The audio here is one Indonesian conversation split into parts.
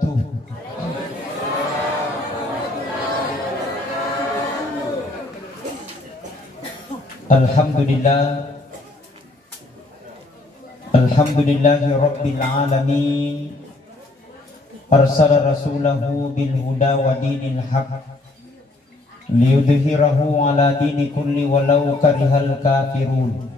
wabarakatuh. Alhamdulillah, alhamdulillahi rabbil alamin. Arsala rasulahu bil huda wa dinil haq liyudhhirahu ala dini kulli walau karihal kafirun.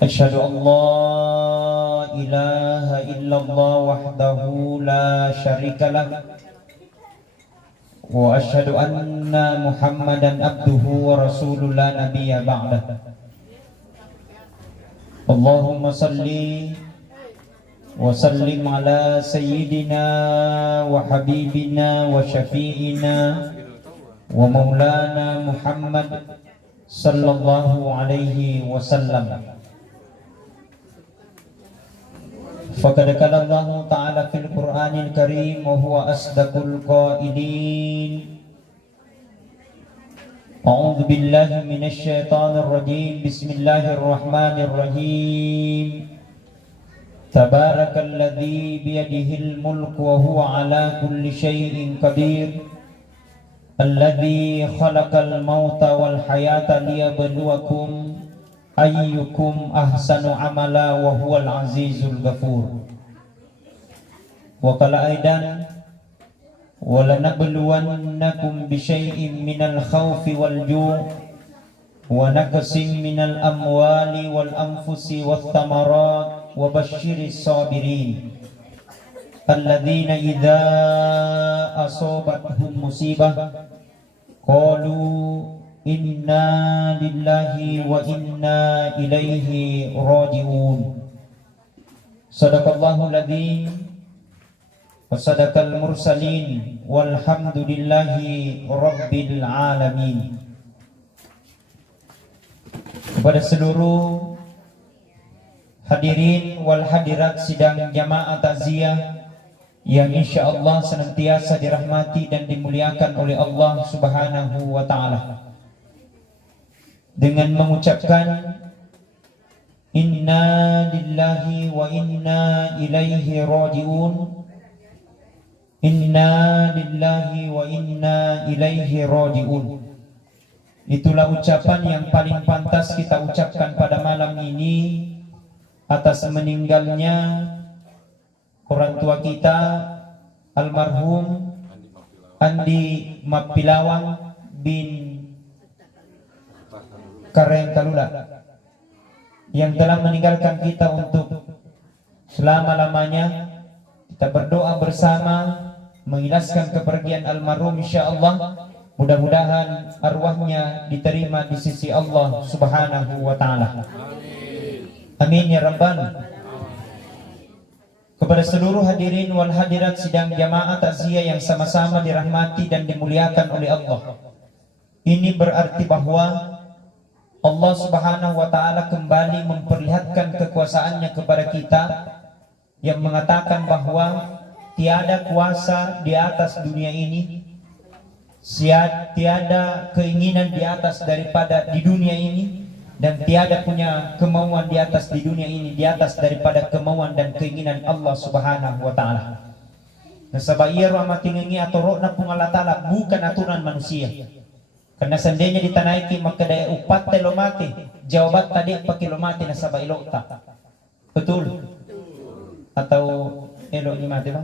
Asyhadu an la ilaha illallah wahdahu la syarikalah wa asyhadu anna Muhammadan abduhu wa rasuluhu la nabiyya ba'dah. Allahumma salli wa sallim ala sayyidina wa habibina wa syafi'ina wa maulana Muhammad sallallahu alaihi wasallam. Faqad qala Allah ta'ala fil Qur'anil Karim wa huwa asdaqul qailin. A'udzu billahi minasy syaithanir rajim. Bismillahirrahmanirrahim. Tabarakalladzi biyadihil mulku wa huwa ala kulli syai'in qadir. Alladzi khalaqal mauta wal hayata liyabluwakum ayyukum ahsanu amala wa huwal azizul ghafur. Wa qala aidan wa lanabluwannakum bisyai'in minal khawfi wal ju' wa naqsin minal amwali wal anfusi wath thamarat wa basyiris sabirin alladzina idza asabathum musibah qalu inna lillahi wa inna ilaihi raji'un. Sadaqallahul adzim wa sadaqal mursalin walhamdulillahi rabbil alamin. Kepada seluruh hadirin wal hadirat sidang jamaah takziah yang insyaallah senantiasa dirahmati dan dimuliakan oleh Allah Subhanahu wa taala, dengan mengucapkan inna lillahi wa inna ilaihi raji'un. Inna lillahi wa inna ilaihi raji'un. Itulah ucapan yang paling pantas kita ucapkan pada malam ini atas meninggalnya orang tua kita almarhum Andi Mapilawang bin Karen Kalula, yang telah meninggalkan kita untuk selama-lamanya. Kita berdoa bersama mengikhlaskan kepergian almarhum, insyaallah mudah-mudahan arwahnya diterima di sisi Allah Subhanahu wa taala. Amin ya rabbal. Kepada seluruh hadirin wal hadirat sidang jamaah takziah yang sama-sama dirahmati dan dimuliakan oleh Allah. Ini berarti bahwa Allah Subhanahu wa taala kembali memperlihatkan kekuasaannya kepada kita, yang mengatakan bahwa tiada kuasa di atas dunia ini, tiada keinginan di atas daripada di dunia ini, dan tiada punya kemauan di atas di dunia ini di atas daripada kemauan dan keinginan Allah Subhanahu wa taala. Nasabaiya rahmatingi atau rohna pung Allah taala, bukan aturan manusia. Karena seandainya ditanaiki maka daya upat telomati, jawabat tadi pakilomati nasabailota. Betul atau elo ni mati bang?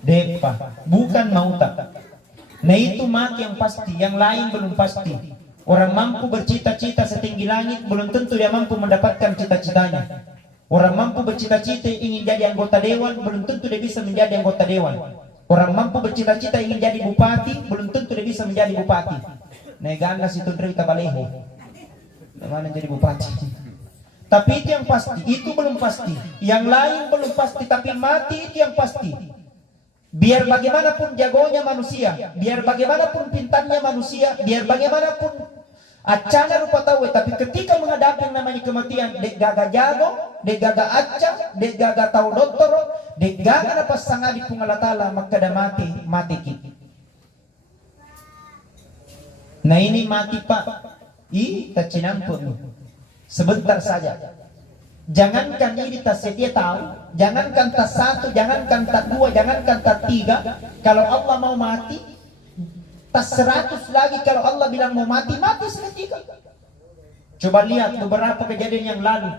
Depa, bukan mauta. Nah itu mati yang pasti, yang lain belum pasti. Orang mampu bercita-cita setinggi langit belum tentu dia mampu mendapatkan cita-citanya. Orang mampu bercita-cita ingin jadi anggota dewan belum tentu dia bisa menjadi anggota dewan. Orang mampu bercita-cita ingin jadi bupati belum tentu dia bisa menjadi bupati. Negana situ derita baleho. Mana jadi bupati? Tapi itu yang pasti, itu belum pasti. Yang lain belum pasti, tapi mati itu yang pasti. Biar bagaimanapun jagonya manusia, biar bagaimanapun pintarnya manusia, biar bagaimanapun acana rupa tahu, tapi ketika menghadapi yang namanya kematian, dek gaga jago, dek gaga aca, dek gaga tahu dokter, dek gaga apa sangat di pungalatala, maka dah mati kita. Nah ini mati pak, tak cinampun. Sebentar saja. Jangankan ini tak sedia tahu, jangankan tak satu, jangankan tak dua, jangankan tak tiga. Kalau Allah mau mati, tak 100 lagi. Kalau Allah bilang mau mati, mati seketika. Coba lihat beberapa kejadian yang lalu.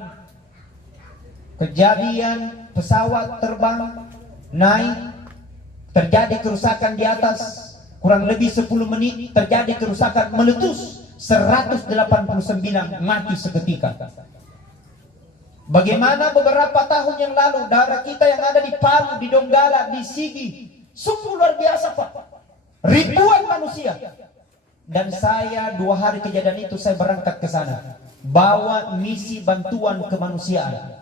Kejadian pesawat terbang, naik, terjadi kerusakan di atas, kurang lebih 10 menit, terjadi kerusakan, meletus, 189 mati seketika. Bagaimana beberapa tahun yang lalu darah kita yang ada di Palu, di Donggala, di Sigi, sungguh luar biasa Pak. Ribuan manusia. Dan saya 2 hari kejadian itu saya berangkat ke sana, bawa misi bantuan kemanusiaan.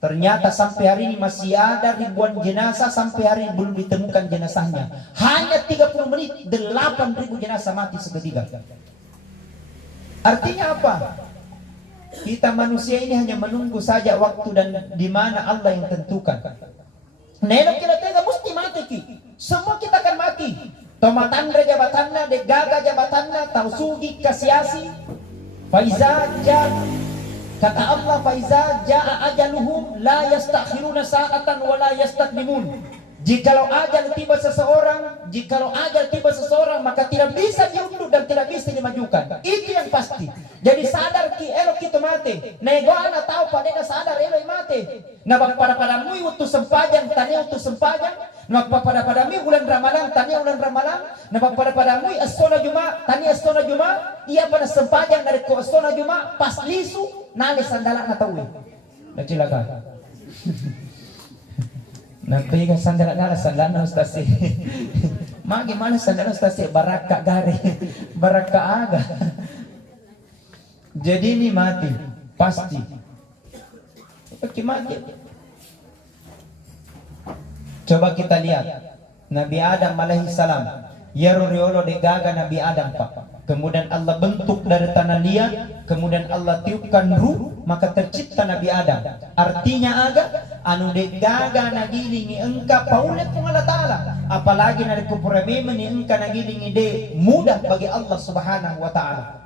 Ternyata sampai hari ini masih ada ribuan jenazah, sampai hari ini belum ditemukan jenazahnya. Hanya 30 menit 8.000 jenazah mati seketika. Artinya apa? Kita manusia ini hanya menunggu saja waktu dan di mana Allah yang tentukan. Nenok kita tega mesti mati ki. Semua kita akan mati. Tomatandra jabatanna, degaga jabatanna, tausugi kasiasi. Faiza kata Allah, faiza jaa ajaluhum la yastakhiruna sa'atan wa la yastaqdimun. Jikalau ajal tiba seseorang, maka tidak bisa diundur dan tidak bisa dimajukan. Itu yang pasti. Jadi sadar ki elok kita mati. Negoana tahu padena sadar elok mati. Na pada mui utus sempajang, tanya utus sempajang. Na pada mui bulan Ramadan, tanya bulan Ramadan. Na pada mui astona Juma, tanya astona Juma. Ia pada sempajang dari ko astona Juma pas lisu nale sandalan na tahu. Na cilaka. Nampega sandalan ustaz. Magi mana sandalan ustaz baraka gare. Baraka aga. Jadi ini mati pasti. Pasti mati. Coba kita lihat Nabi Adam alaihi salam. Yaruriolo degaga Nabi Adam Pak. Kemudian Allah bentuk dari tanah liat, kemudian Allah tiupkan ruh, maka tercipta Nabi Adam. Artinya aga anu degaga nagilingi engka paulet pun Allah Ta'ala. Apalagi nari kupurabime ni engka nagilingi de mudah bagi Allah Subhanahu wa Ta'ala.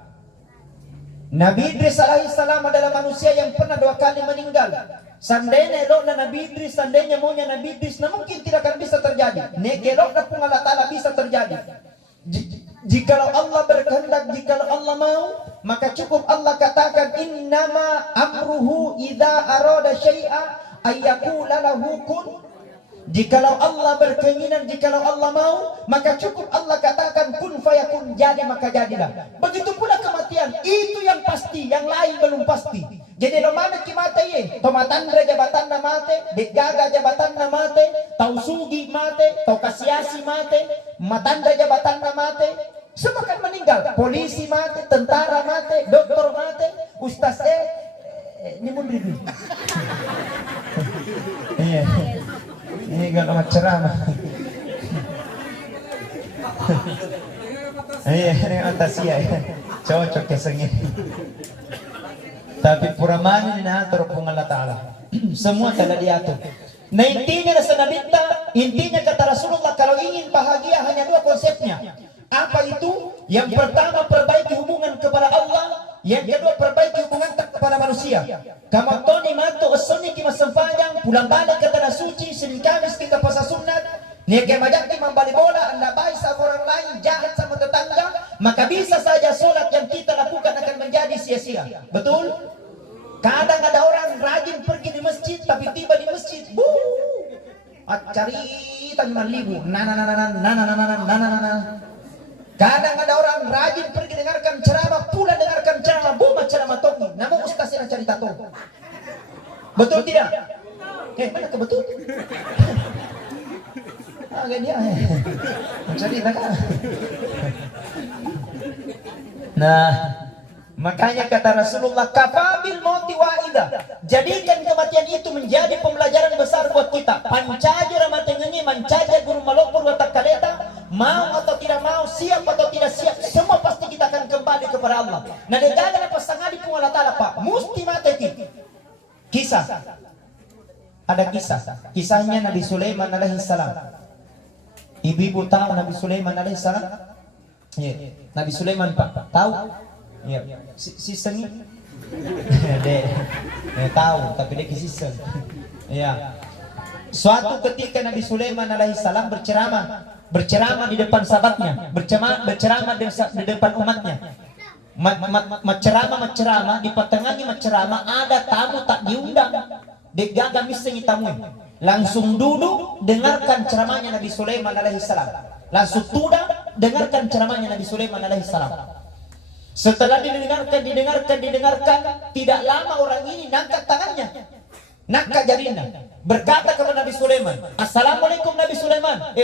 Nabi Idris alaihi salam adalah manusia yang pernah 2 kali meninggal. Seandainya elok na Nabi Idris, seandainya maunya Nabi Idris, nah mungkin tidak akan bisa terjadi. Nekelok na pun Allah Ta'ala bisa terjadi. Jikalau Allah berkehendak, jikalau Allah mau, maka cukup Allah katakan innama amruhu idza arada syai'a ayyaqula lahu kun. Jikalau Allah berkeinginan, jikalau Allah mau, maka cukup Allah katakan kun fayakun, jadi maka jadilah. Begitu pula kematian, itu yang pasti, yang lain belum pasti. Jadi lo mana ki mate ye, tomatandra jabatan na mate, degaga jabatan na mate, tausugi mate, tau kasiasi mate, matandra jabatan na mate, semua akan meninggal. Polisi mate, tentara mate, dokter mate, ustaz ini mun ribu. Iya. Ini gak nama ceramah. Iya, ini antasia ya. Cocok ya sengit. Tapi puramani naatur kung Allah Ta'ala. Semua telah diatur. Nah intinya nasa nabita, intinya kata Rasulullah, kalau ingin bahagia hanya 2 konsepnya. Apa itu? Yang pertama, perbaiki hubungan kepada Allah. Yang kedua, perbaiki hubungan kepada manusia. Kamu toni mantu usuni kima sempajang, pulang balik ke tanah suci, Senin Kamis kita puasa sunat. Nia kemajak di membali bola, anda baik sama orang lain, jahat sama tetangga, maka bisa saja sholat yang kita lakukan akan menjadi sia-sia. Betul? Kadang ada orang rajin pergi di masjid, tapi tiba di masjid, cari tanaman libu, Kadang ada orang rajin pergi dengarkan ceramah, pulang dengarkan ceramah, ceramah topi, namun ustaznya cari tato. Betul tidak? Mana kebetul? Agak dia mencari tato. Nah, makanya kata Rasulullah, kafabil mauti wa'ida. Jadikan kematian itu menjadi pembelajaran besar buat kita. Pancaja ramatengengi, mancaja guru malopur watak kaleta. Mau atau tidak mau, siap atau tidak siap, semua pasti kita akan kembali kepada Allah. Nah, degaga apa sangadi pun Allah Ta'ala Pak, musti mati. Kisah. Ada kisah. Kisahnya Nabi Sulaiman alaihi salam. Ibu-ibu tahu Nabi Sulaiman alaihi salam? Ya, Nabi Sulaiman Pak, tahu? Ya. Si sengit Dek, tahu tapi dia kisah. Ya. Suatu ketika Nabi Sulaiman alaihissalam berceramah di depan sahabatnya, berceramah di depan umatnya. Menceramah di pertengahan menceramah ada tamu tak diundang. Degaga misengi tamu. Langsung duduk dengarkan ceramahnya Nabi Sulaiman alaihissalam. Langsung tudah dengarkan ceramahnya Nabi Sulaiman alaihissalam. Setelah didengarkan, tidak lama orang ini nangkat tangannya, nangkat jarinya, berkata kepada Nabi Sulaiman, Assalamualaikum Nabi Sulaiman.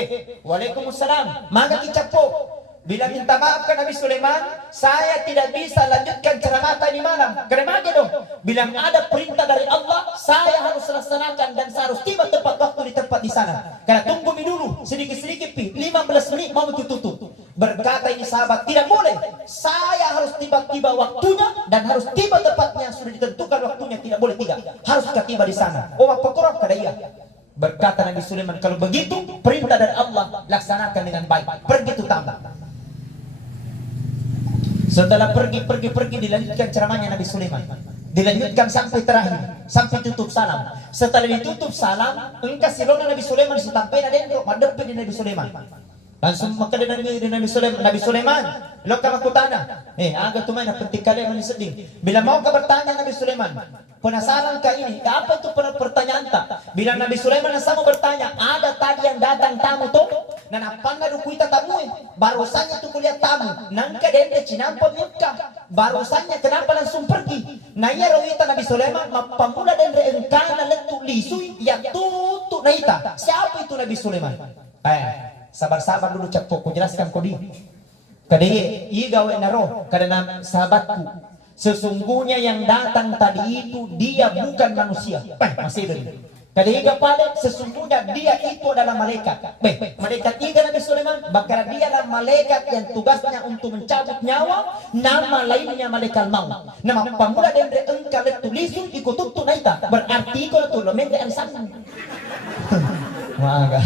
Waalaikumsalam. Maka kicapo. Bila minta maaf ke Nabi Sulaiman, saya tidak bisa lanjutkan ceramah tadi malam. Kenapa dong? Bilang ada perintah dari Allah, saya harus laksanakan dan saya harus tiba tepat waktu di tempat di sana. Karena tunggu dulu, sedikit-sedikit 15 menit mau tutup. Berkata ini sahabat, tidak boleh. Saya harus tiba-tiba waktunya dan harus tiba tepatnya, sudah ditentukan waktunya, tidak boleh tidak. Harus tiba di sana. Oh, apa korok kada iya? Berkata Nabi Sulaiman, kalau begitu perintah dari Allah laksanakan dengan baik. Pergi itu tambah. Setelah pergi dilanjutkan ceramahnya Nabi Sulaiman. Dilanjutkan sampai terakhir, sampai tutup salam. Setelah ditutup salam, engkau silona Nabi Sulaiman sampai ada yang madep di Nabi Sulaiman. Langsung maka Nabi Sulaiman, lo kamu kutana. Agak tuh main penting kalian sedih. Bila mau kau bertanya Nabi Sulaiman, penasaran kah ini? Apa itu pertanyaan tak? Bila Nabi Sulaiman sama bertanya, ada tadi yang datang tamu tuh, dan apa nggak kuita tamu? Barusannya tuh kulihat tamu, nangka dende cinampa muka. Barusannya kenapa langsung pergi? Nanya rohita Nabi Sulaiman, pamula dende engkana letu lisui, ya tutu naita. Siapa itu Nabi Sulaiman? Sabar-sabar dulu capok, ku jelaskan kau di. Kadang gawe naro, karena sahabatku, sesungguhnya yang datang tadi itu dia bukan manusia. Masih dari. Kadang pada sesungguhnya dia itu adalah malaikat. Malaikat tiga Nabi Sulaiman, bakal dia adalah malaikat yang tugasnya untuk mencabut nyawa. Nama lainnya malaikat maut. Nama pamula dan engkau tulisun ikutuk tunaita. Berarti kalau tu lomen dari sana. Maga.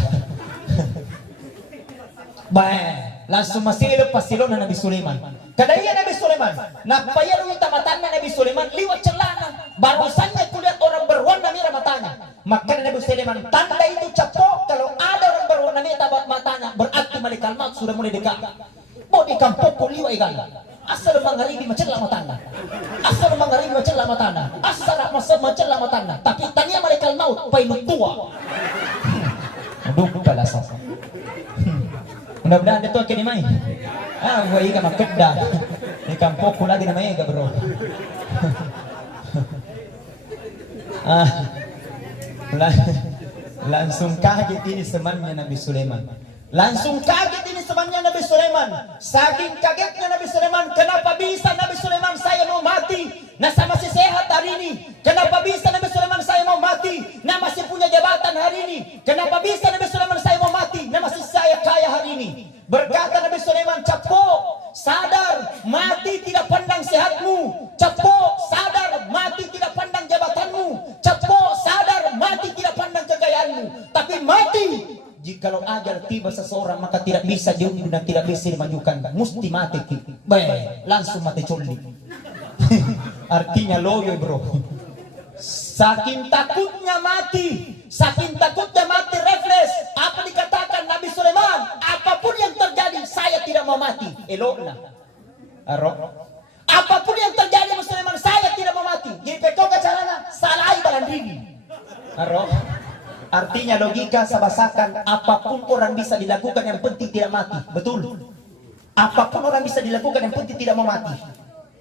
Langsung masih lepas silona Nabi Sulaiman. Kadang Nabi Sulaiman, napaya lu tamatana Nabi Sulaiman liwat celana. Barusannya kulihat orang berwarna merah matanya. Maka Nabi Sulaiman tanda itu capok kalau ada orang berwarna merah matanya berarti malaikat maut sudah mulai dekat. Mau di kampung liwat ikan. Asal mangaribi macam matanya. Asal mangaribi macam matanya. Asal macam matanya. Tapi tanya malaikat maut painu tua. Aduh kalah sasa. Mudah-mudahan itu akan dimai. Gua ikan makedda. Ikan poku lagi namanya ikan bro. Langsung kaget ini temannya Nabi Sulaiman. Langsung kaget ini temannya Nabi Sulaiman. Saking kagetnya Nabi Sulaiman, kenapa bisa Nabi Sulaiman saya mau mati? Nasa masih sehat hari ini. Kenapa bisa Nabi Sulaiman saya mau mati? Nah masih punya jabatan hari ini. Kenapa bisa Nabi Sulaiman saya mau mati? Nah masih saya kaya hari ini. Berkata Nabi Sulaiman, capo, sadar, mati tidak pandang sehatmu. Capo, sadar, mati tidak pandang jabatanmu. Capo, sadar, mati tidak pandang kekayaanmu. Tapi mati, jikalau ajal tiba seseorang maka tidak bisa diundur dan tidak bisa dimajukan. Mesti mati. Langsung mati coli. Artinya loyo bro. Saking takutnya mati refleks. Apa dikatakan Nabi Sulaiman? Apapun yang terjadi saya tidak mau mati. Elokna. Apapun yang terjadi Nabi Sulaiman saya tidak mau mati. Jadi pekoka carana salai balan diri. Artinya logika sabasakan apapun orang bisa dilakukan yang penting tidak mati. Betul. Apapun orang bisa dilakukan yang penting tidak mau mati.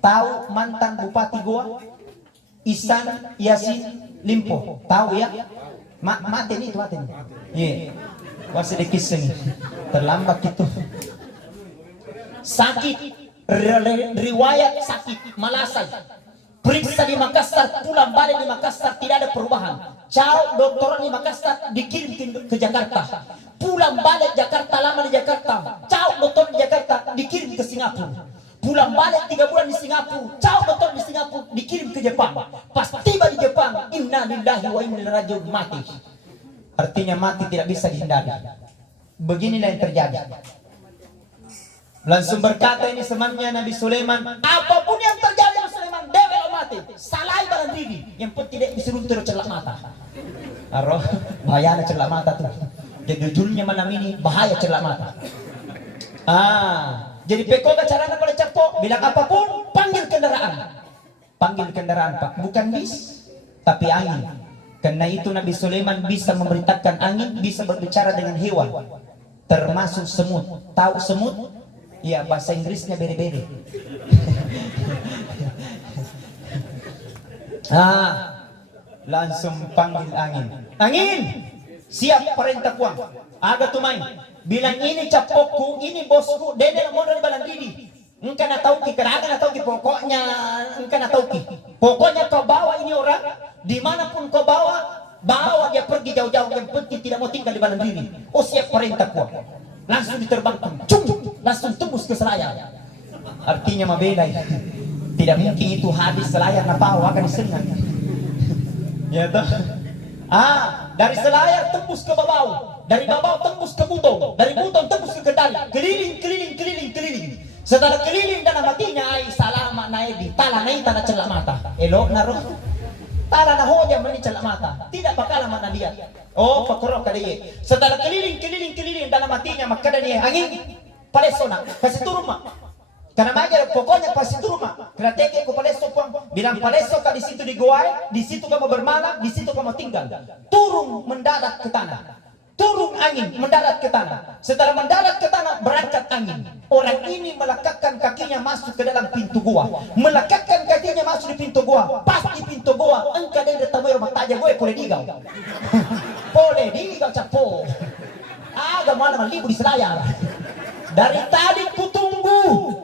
Tahu mantan Bupati Goa? Ihsan Yassin Limpo, tahu ya? Mati nih. Iya. Masih dikisah nih. Terlambat itu. Sakit, riwayat sakit, malasai. Periksa di Makassar, pulang balik di Makassar tidak ada perubahan. Ciao dokter di Makassar dikirim ke Jakarta. Pulang balik Jakarta, lama di Jakarta. Ciao dokter di Jakarta dikirim ke Singapura. Pulang balik 3 bulan di Singapura, ciao dokter di Singapura, dikirim ke Jepang. Pas tiba di Jepang, inna lillahi wa inna ilaihi rajiun, mati. Artinya mati tidak bisa dihindari. Beginilah yang terjadi. Langsung berkata ini temannya Nabi Sulaiman, apapun yang terjadi Nabi Sulaiman, dewa mati. Salai balang diri. Yang penting tidak disuruh terus celak mata. Aroh, bahaya celak mata tuh. Jadi judulnya malam ini bahaya celak mata. Jadi peko caranya pada capok. Bilang apapun, panggil kendaraan. Panggil kendaraan Pak, bukan bis, tapi angin. Karena itu Nabi Sulaiman bisa memerintahkan angin, bisa berbicara dengan hewan, termasuk semut. Tahu semut? Ya, bahasa Inggrisnya bere-bere. Langsung panggil angin. Angin, siap perintah kuang. Aga tumai. Bilang ini capokku, ini bosku, dede mau dari balang didi. Engkau nak tahu ki, kerana nak tahu ki, pokoknya engkau nak tahu ki. Pokoknya kau bawa ini orang, dimanapun kau bawa dia pergi jauh-jauh. Yang penting tidak mau tinggal di balang didi. Oh siap perintah kuang. Langsung diterbangkan, langsung tembus ke Selayar. Artinya mabelai. Tidak mungkin itu habis Selayar napau akan disenang. Ya toh. Dari Selayar tembus ke Babau, dari Babau tembus ke Butong, dari Butong tembus ke Kendari, keliling. Setelah keliling dan matinya ai salama naebi, tala nai tanah celak mata. Elok naruh. Tala na hoja meni celak mata. Tidak bakal mana dia. Oh, pakorok kali. Setelah keliling dan matinya maka dia angin palesona kasih turun mak. Karena mager pokoknya pasti turun mak. Krateke ko paleso pang bilang paleso ka di situ di goa, di situ kamu bermalam, di situ kamu tinggal. Turun mendarat ke tanah. Turun angin mendarat ke tanah. Setelah mendarat ke tanah berangkat angin. Orang ini melekatkan kakinya masuk ke dalam pintu gua. Melekatkan kakinya masuk di pintu gua. Pas di pintu gua, engkau dari tamu rumah taja gue boleh digau. Boleh digau capo. Agak malam libu di Selayar. Dari tadi kutunggu.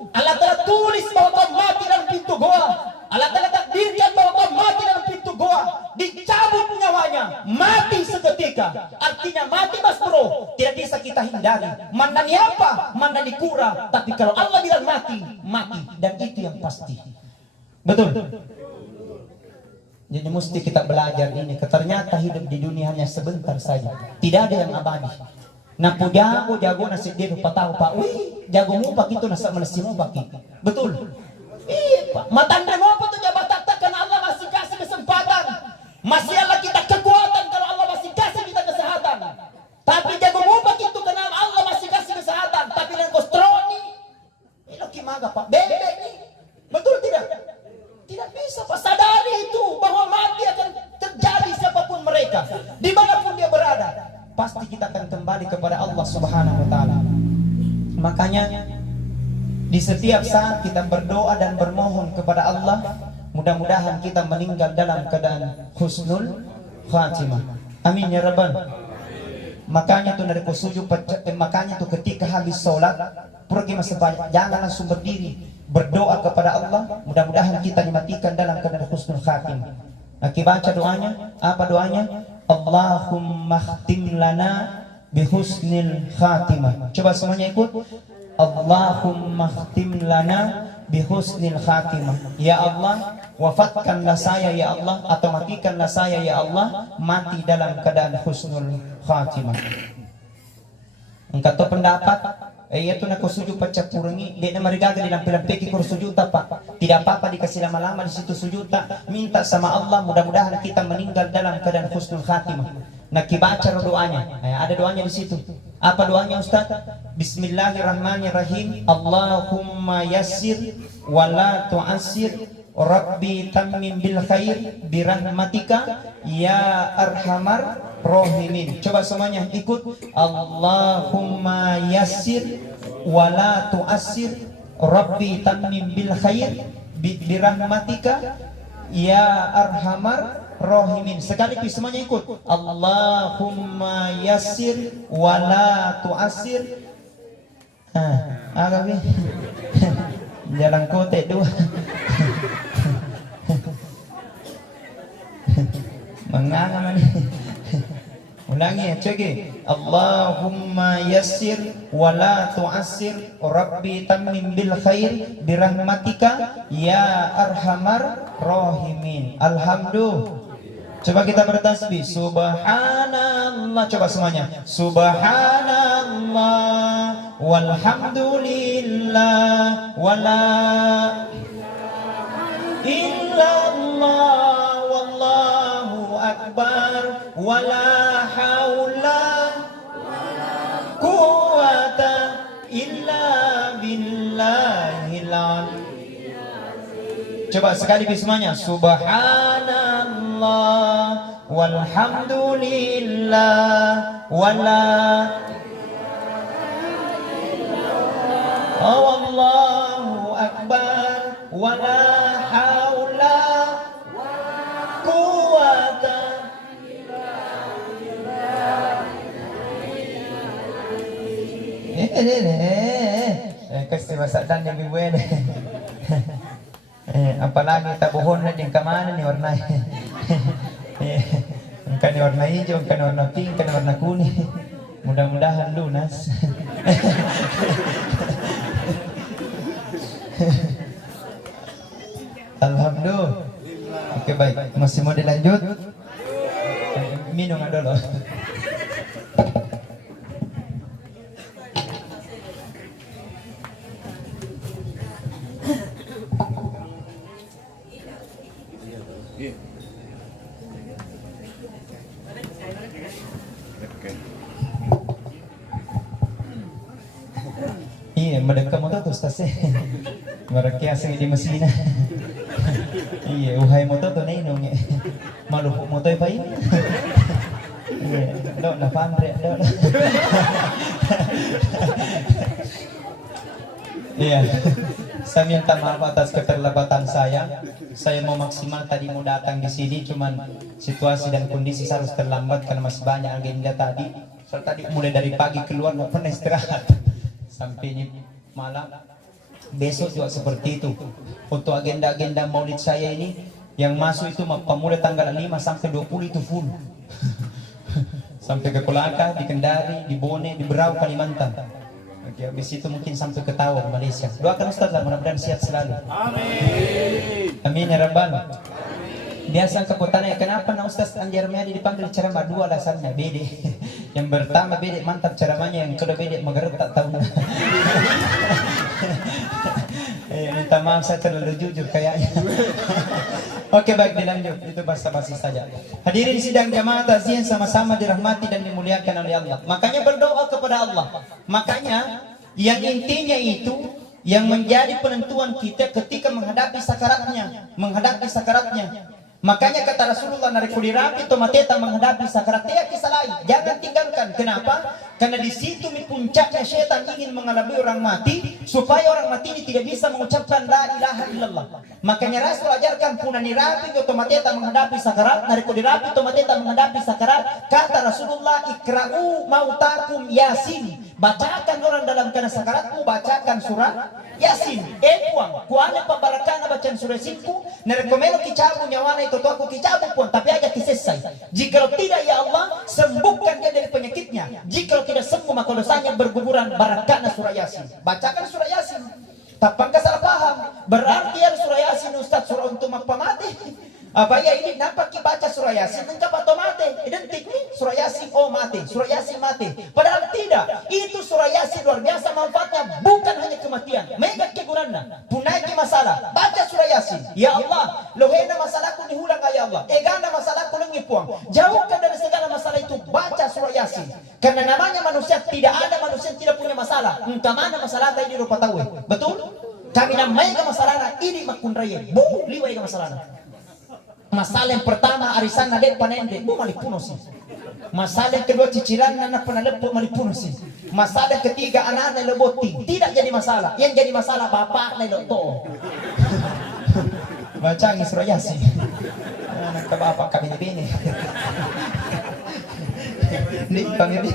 Allah telah tulis bahwa kau mati dalam pintu gua. Allah telah takdirkan bahwa kau mati dalam pintu gua. Dicabut nyawanya, mati seketika. Artinya mati mas bro, tidak bisa kita hindari. Mandani apa? Mandani kura. Tapi kalau Allah bilang mati, mati. Dan itu yang pasti. Betul. Jadi mesti kita belajar ini. Ternyata hidup di dunia hanya sebentar saja. Tidak ada yang abadi. Nah jago nasi dia lupa tahu Pak. Wih, jagomu Pak itu nasa menasimu Pak. Betul. Iya Pak. Matanda mau apa tuh jabatan karena Allah masih kasih kesempatan. Masih Allah kita kekuatan kalau Allah masih kasih kita kesehatan. Tapi jagomu Pak itu karena Allah masih kasih kesehatan. Tapi dengan kostroni, ini kimaga Pak. Bebek nih. Betul tidak? Tidak bisa Pak. Sadari itu bahwa mati akan terjadi siapapun mereka. Dimanapun dia berada. Pasti kita akan kembali kepada Allah Subhanahu wa Ta'ala. Makanya di setiap saat kita berdoa dan bermohon kepada Allah, mudah-mudahan kita meninggal dalam keadaan husnul khatimah. Amin ya rabbal. Makanya tuh dari sujud, makanya tuh ketika habis sholat pergi masih banyak, jangan langsung berdiri, berdoa kepada Allah, mudah-mudahan kita dimatikan dalam keadaan husnul khatimah. Nah, kita baca doanya, apa doanya? Allahumma khtim lana bihusnil khatimah. Coba semuanya ikut. Allahumma khtim lana bihusnil khatimah. Ya Allah, wafatkanlah saya ya Allah, atau matikanlah saya ya Allah, mati dalam keadaan husnul khatimah. Engkau tahu pendapat? Itu nak sujud pecah kurangi, dia nak marigaga di lampi-lampi kur sujud tak pak, tidak apa-apa dikasih lama-lama di situ sujud tak, minta sama Allah mudah-mudahan kita meninggal dalam keadaan husnul khatimah. Nak baca doanya, ada doanya di situ. Apa doanya Ustaz? Bismillahirrahmanirrahim. Allahumma yassir wa la tu'assir, Rabbi tammim bil khair birahmatika ya arhamar rahimin. Coba semuanya ikut. Allahumma yassir wa la tu'assir, Rabbi tammim bil khair birahmatika ya arhamar rahimin. Sekaligus semuanya ikut. Allahumma yassir wa la tu'assir. Agak jalan kote dua. Menganga mana? Ulangi ya, coba. Allahumma yassir wa la tu'assir, Rabbi tammim bil khair birahmatika ya arhamar rahimin. Alhamdulillah. Coba kita bertasbih. Subhanallah. Coba semuanya. Subhanallah walhamdulillah wala illallah wala haula quwata illa billahil aliyyil. Coba sekali semuanya. Subhanallah walhamdulillah wala wallahu akbar wala haula quwata. Kasi masadan yang ibuan. Apalagi tabuhon na din kamana ni warna. Kan warna hijau, kan warna pink, kan warna kuning. Mudah-mudahan lunas. Alhamdulillah. Oke baik, masih mau dilanjut? Minum dulu. Iya, medekam motor tuh Ustaz. Mereka asing di Mesina. Iya, uhai motor tuh nainong. Maluhuk motor pa ini. Iya, dok na pandre, dok. Iya. Saya minta maaf atas keterlambatan saya. Saya mau maksimal tadi mau datang di sini, cuman situasi dan kondisi saya harus terlambat karena masih banyak agenda tadi. Soal tadi mulai dari pagi keluar nggak pernah istirahat sampai ini malam. Besok juga seperti itu. Untuk agenda-agenda maulid saya ini yang masuk itu mulai tanggal 5 sampai 20 itu full. Sampai ke Kolaka, di Kendari, di Bone, di Berau, Kalimantan. Oke, habis itu mungkin sampai ke Tawau, Malaysia. Doakan Ustaz lah, mudah-mudahan sehat selalu. Amin. Amin ya Rabbal. Biasa kekuatannya, kenapa nah Ustaz Andi Armiadi dipanggil ceramah? Dua alasannya, bede. Yang pertama bede mantap ceramahnya, yang kedua bede magarep tak tahu. Minta maaf saya terlalu jujur kayaknya. Oke baik, dilanjut, itu basa-basi saja. Hadirin sidang jamaah takziah sama-sama dirahmati dan dimuliakan oleh Allah. Makanya berdoa kepada Allah. Makanya yang intinya itu yang menjadi penentuan kita ketika menghadapi sakaratnya, Makanya kata Rasulullah narikuli rapi tomateta menghadapi sakarat dia kisalai. Jangan tinggalkan. Kenapa? Karena di situ puncaknya syaitan ingin mengalami orang mati supaya orang mati ini tidak bisa mengucapkan la ilaha illallah. Makanya Rasul ajarkan punani rapi tomateta menghadapi sakarat, narikuli rapi tomateta menghadapi sakarat. Kata Rasulullah, ikra'u mautakum yasin. Bacakan orang dalam kana sakaratmu, bacakan surat Yasin. Kuang kuana pabarakana bacaan surah Yasin-ku narekomelo kicabu nyawana itu aku kicabu pun tapi aja kisesai. Jika tidak ya Allah sembuhkan dia dari penyakitnya. Jika tidak sembuh maka dosanya berguguran. Barakana surah Yasin. Bacakan surah Yasin. Tapangka salah paham. Berarti ya surah Yasin Ustaz surah untuk mati. Apa ya ini nampak baca surah Yasin engkau atau mati identik nih surah Yasin oh mati surah Yasin mati padahal tidak. Itu surah Yasin luar biasa manfaatnya, bukan hanya kematian mega kegunaannya punaiki masalah baca surah Yasin. Ya Allah lohena masalahku dihulang ya Allah egana masalahku lengipuang jauhkan dari segala masalah itu baca surah Yasin. Karena namanya manusia tidak ada manusia yang tidak punya masalah entah mana masalah tadi rupa tahu betul kami namanya masalah ini makundraye bu liwai masalah. Masalah yang pertama arisan nadek panende bu malipuno sih. Masalah yang kedua cicilan anak penalepo malipuno sih. Masalah yang ketiga anak-anak leboti tidak jadi masalah. Yang jadi masalah bapak leloto. Baca surah Yasin. Anak ke bapak kami ini. Ini kami ini.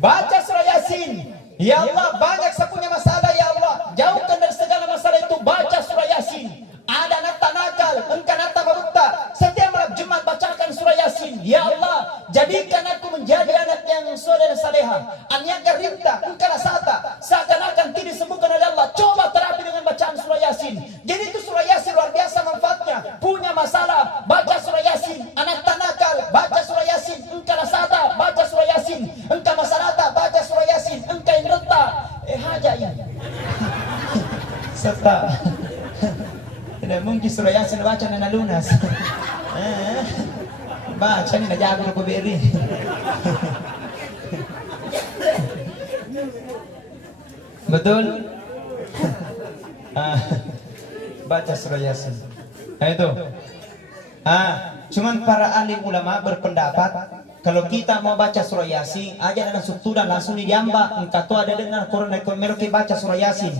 Baca surah Yasin. Ya Allah banyak saya punya masalah ya Allah. Jauhkan dari segala masalah itu baca surah Yasin. Ada anak tak nakal, engkau anak tak berutta. Setiap malam Jumat bacakan surah Yasin. Ya Allah, jadikan aku menjadi anak yang soleh dan saleha. Anyaga rinta, engkau rasata. Seakan-akan tidak disembuhkan oleh Allah. Coba terapi dengan bacaan surah Yasin. Jadi itu surah Yasin luar biasa manfaatnya. Punya masalah, baca surah Yasin. Anak tak nakal, baca surah Yasin. Engkau rasata, baca surah Yasin. Engkau masalahta, baca surah Yasin. Engkau yang renta, haja ini. Serta. Tidak mungkin surah Yasin baca nana lunas. Baca nih, najago na paberi. Betul? Baca surah Yasin. Nah itu. Cuman para alim ulama berpendapat kalau kita mau baca surah Yasin, aja dengan strukturan langsung diamba. Engkau tuh ada dengan Quran meroki baca surah Yasin.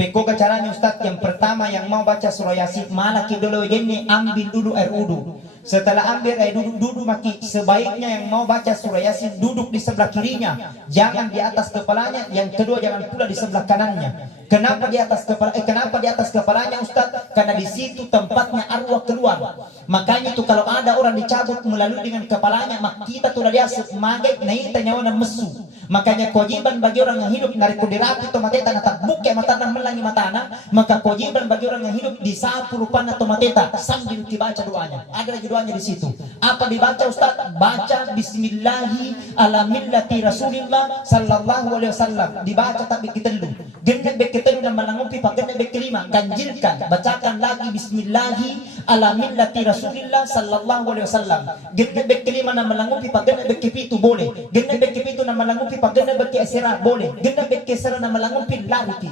Peko caranya Ustaz, yang pertama yang mau baca surah Yasin, malah dulu ini ambil dulu air wudu. Setelah ambil air duduk maki, sebaiknya yang mau baca surah Yasin duduk di sebelah kirinya, jangan di atas kepalanya. Yang kedua jangan pula di sebelah kanannya. Kenapa di atas kepala? Kenapa di atas kepalanya Ustaz? Karena di situ tempatnya arwah keluar. Makanya itu kalau ada orang dicabut melalui dengan kepalanya, maka kita tuh dia semangat naik nyawa mesu. Makanya kewajiban bagi orang yang hidup narik kudirapi atau mateta natak buke matana melangi matana, maka kewajiban bagi orang yang hidup disapu rupana atau mateta sambil dibaca doanya. Ada lagi doanya di situ. Apa dibaca Ustaz? Baca Bismillahi ala millati Rasulillah sallallahu alaihi wasallam. Dibaca tapi kita dulu. Genep kita dulu menanggupi pakai genep kelima. Ganjilkan, bacakan lagi Bismillahi ala millati Rasulillah sallallahu alaihi wasallam. Genep kelima na menanggupi pakai genep kepitu boleh. Genep kepitu na menanggupi pakai genep kesera boleh. Genep kesera na menanggupi lariki.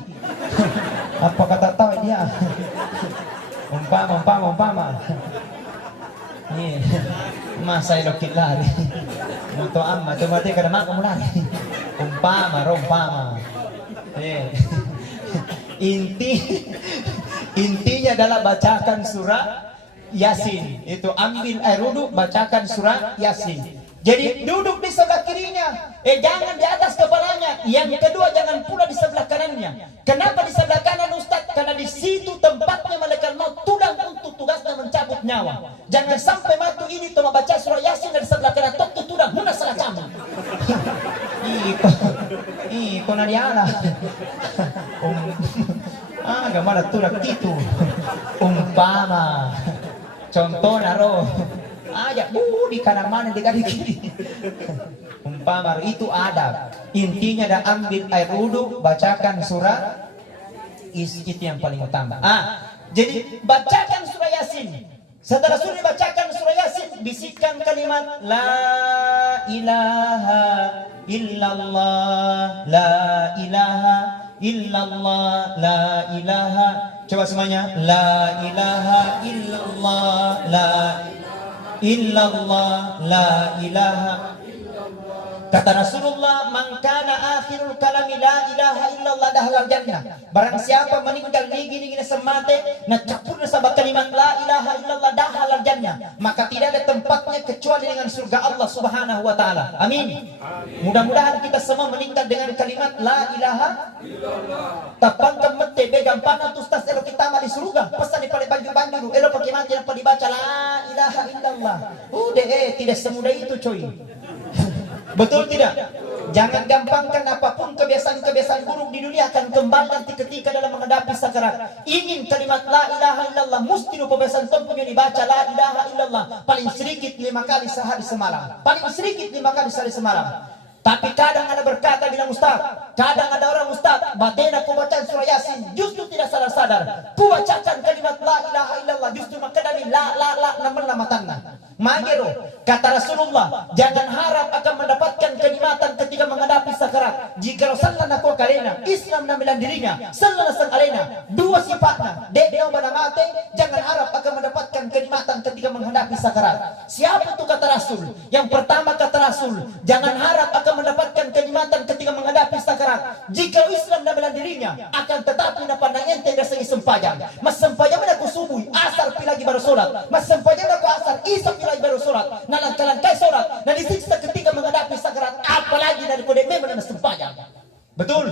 Apa kata tahu dia? Umpama. Nih, masa ilokit lari. Muto amma, tumati kada makamu lari. Umpama. Intinya adalah bacakan surah Yasin. Itu ambil air wudu, bacakan surah Yasin. Jadi duduk di sebelah kirinya, jangan di atas kepalanya. Yang kedua jangan pula di sebelah kanannya. Kenapa di sebelah kanan Ustaz? Karena di situ tempatnya malaikat maut tulang untuk tugasnya mencabut nyawa. Jangan sampai matu ini tuh membaca surah Yasin dari sebelah kanan tok tulang mana salah kamu. Iko na diala. Gamana tulang gitu. Umpama. Contoh naro. Aja di kanan mana di kiri. Umpama itu adab. Intinya ada ambil air wudu, bacakan surah itu yang paling utama. Jadi bacakan surah Yasin. Setelah sudah bacakan surah Yasin, bisikkan kalimat la ilaha illallah, la ilaha illallah, la ilaha. Coba semuanya, la ilaha illallah, la illallah, la ilaha. Kata Rasulullah, man kana akhirul kalami la ilaha illallah dahlal jannah. Barang siapa meninggal nigi semate na capurna sabab kalimat la ilaha illallah dahlal jannah, maka tidak ada tempatnya kecuali dengan surga Allah Subhanahu wa taala. Amin. Mudah-mudahan kita semua meninggal dengan kalimat la ilaha illallah. Tapang kemete begampana tu ustaz elo kita mah di surga. Pesan di pada banjur elo pakai mati apa dibaca la ilaha illallah. Tidak semudah itu coy. Betul tidak? Jangan gampangkan apapun kebiasaan-kebiasaan buruk di dunia akan kembali nanti ketika dalam menghadapi sakarat. Ingin kalimat la ilaha illallah, mesti lupa kebiasaan tempunya dibaca la ilaha illallah paling sedikit 5 kali sehari semalam. Paling sedikit 5 kali sehari semalam. Tapi kadang ada berkata bilang Ustaz, kadang ada orang Ustaz, batena ku baca surah Yasin, justru tidak sadar-sadar. Ku bacakan kalimat la ilaha illallah, justru makadani la namun lamatanna. Magero, kata Rasulullah, jangan harap akan mendapatkan kenikmatan ketika menghadapi sakarat. Jika sallan aku kalena, Islam namilan dirinya, sallan sang alena, dua sifatnya, dedeo pada mate, jangan harap akan mendapatkan kenikmatan ketika menghadapi sakarat. Siapa itu kata Rasul? Yang pertama kata Rasul, jangan harap akan mendapatkan kenikmatan ketika menghadapi sakarat. Jika Islam namilan dirinya, akan tetapi napandang ente dasar sempajang. Mas sempajang mana ku subuh, asar pilagi baru solat. Mas sempajang aku asar, isap lagi baru sholat, nah langkah-langkah sholat, nah disiksa ketika menghadapi sakarat, apalagi dari kode memang sempajang. Betul?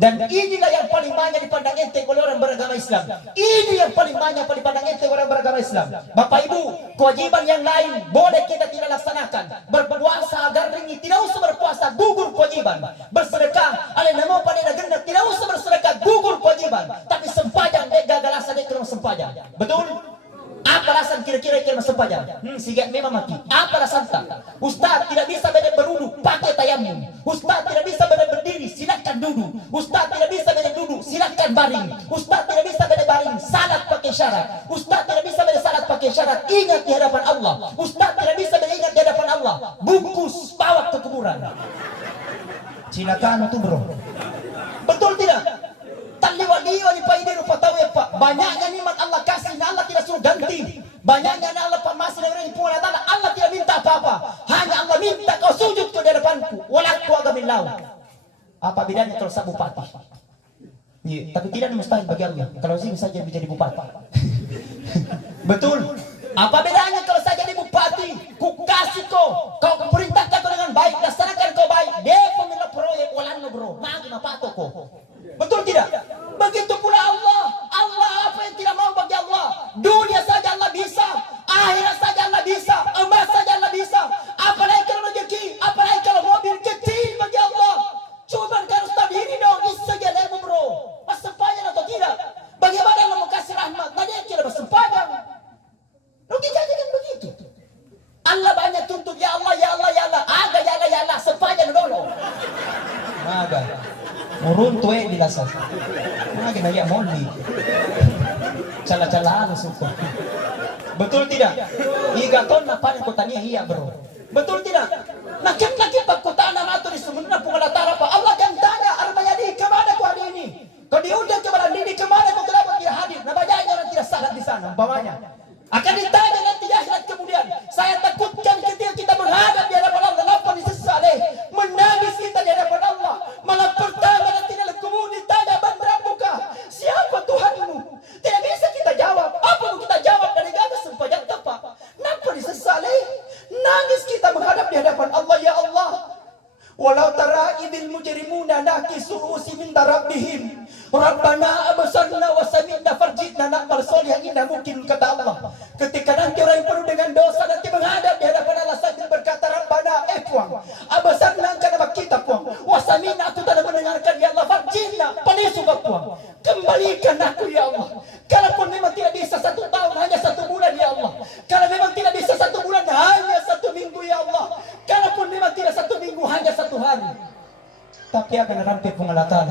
Dan inilah yang paling banyak dipandang ente oleh orang beragama Islam. Ini yang paling banyak dipandang ente orang beragama Islam. Bapak Ibu, kewajiban yang lain boleh kita tidak laksanakan. Berpuasa agar ringi, tidak usah berpuasa, gugur kewajiban. Bersedekah, alih nama pada negara, tidak usah bersedekah, gugur kewajiban. Tapi sempajang, gagalasan dia kena sempajang. Betul? Apa alasan kira-kira sempajang? Sigat memang mati. Apa alasan tak? Ustaz tidak bisa berudu, pakai tayamum. Ustaz tidak bisa berdiri, silakan duduk. Ustaz tidak bisa duduk, silakan baring. Ustaz tidak bisa baring, salat pakai syarat. Ustaz tidak bisa salat pakai pakai syarat ingat di hadapan Allah. Ustaz tidak bisa mengingat di hadapan Allah. Bungkus bawa ke kuburan. Silakan tuh bro. Betul tidak? Taliwa-liwa ni Pak ini rupa tahu ya Pak. Banyaknya nikmat Allah kasih, nah Allah tidak suruh ganti. Banyaknya Allah Pak masih dari Allah Ta'ala. Allah tidak minta apa-apa. Hanya Allah minta kau sujud ke hadapanku. Walaku agabillahu. Apa bedanya kalau saya bupati? Ya, tapi tidak mustahil bagi Allah. Kalau sih saja menjadi bupati. Betul. Apa bedanya kalau saya jadi bupati? Ku kasih kau perintahkan kau dengan baik, laksanakan kau baik. Dia pemilik proyek walan bro. Magi mapato kau. Betul tidak? Begitu pula Allah. Allah apa yang tidak mau bagi Allah? Dunia saja Allah bisa, akhirat saja Allah bisa, emas saja Allah bisa. Apalagi kalau rezeki, apalagi kalau mobil kecil bagi Allah. Cuba harus tahu diri dong, itu saja lemu bro. Bersempadan atau tidak? Bagaimana Allah mau kasih rahmat? Tadi tidak bersempadan. Logikanya kan begitu. Allah banyak tuntut, ya Allah, ya Allah, ya Allah. Aga, ya Allah, ya Allah. Sempadan dulu. Aga. Murun tuwe di lasas. Aga na ya moli. Cala-calaan suko. Betul tidak? Igaton na paling kotanya iya bro. Betul tidak? Nakit-nakit pagkutaan na mato di sumunod na pungalatara pa. Allah kan tanya, Armayadi, kemana ku hari ini? Kau diundang kepada diri, kemana kau kenapa tidak hadir? Nabajanya orang tidak salat di sana, umpamanya. Akan ditanya nanti di akhirat kemudian. Saya takutkan ketika kita menghadap di hadapan Allah, kenapa disesali? Menangis kita di hadapan Allah. Malam pertama nanti dalam kubur ditanya, "Man rabbuka?" Siapa Tuhanmu? Tidak bisa kita jawab. Apa mau kita jawab dari gagas sempadan tepat? Kenapa disesali? Nangis kita menghadap di hadapan Allah, ya Allah. Walau tara idil mujrimuna nakisu ru'usi min rabbihim Rabbana absarna wa sami'na farjidna na'mal sholihan inna mungkin, kata Allah. Ketika nanti orang yang penuh dengan dosa nanti menghadap di hadapan Allah sambil berkata, Rabbana puang absarna karena kita puang wa sami'na aku telah mendengarkan ya Allah farjidna paling suka puang kembalikan aku ya Allah. Kalaupun memang tidak bisa 1 tahun hanya 1 bulan ya Allah. Kalau memang tidak bisa 1 bulan hanya 1 minggu ya Allah. Kalaupun memang tidak 1 minggu hanya 1 hari. Tapi akan rampai pengalatan.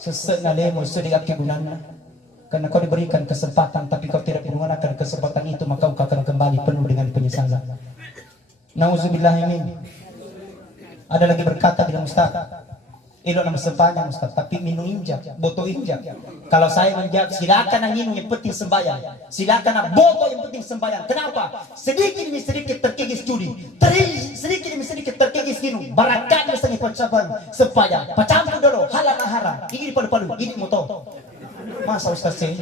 Sesek na lemo sedikit kegunaan. Karena kau diberikan kesempatan tapi kau tidak menggunakan kesempatan itu, maka kau akan kembali penuh dengan penyesalan. Nauzubillahimin. Ada lagi berkata bilang Ustaz, ilo nama sembahyang Ustaz, tapi minum injak, boto injak. Kalau saya menjawab, silakan ang minum yang penting sembahyang. Silakan ang boto yang penting sembahyang. Kenapa? Sedikit demi sedikit terkikis judi, sedikit demi sedikit terkikis minum. Barangkali misalnya percobaan sembahyang. Pacampur dulu, halal nahara. Ini palu-palu, ini moto. Masa Ustaz sih?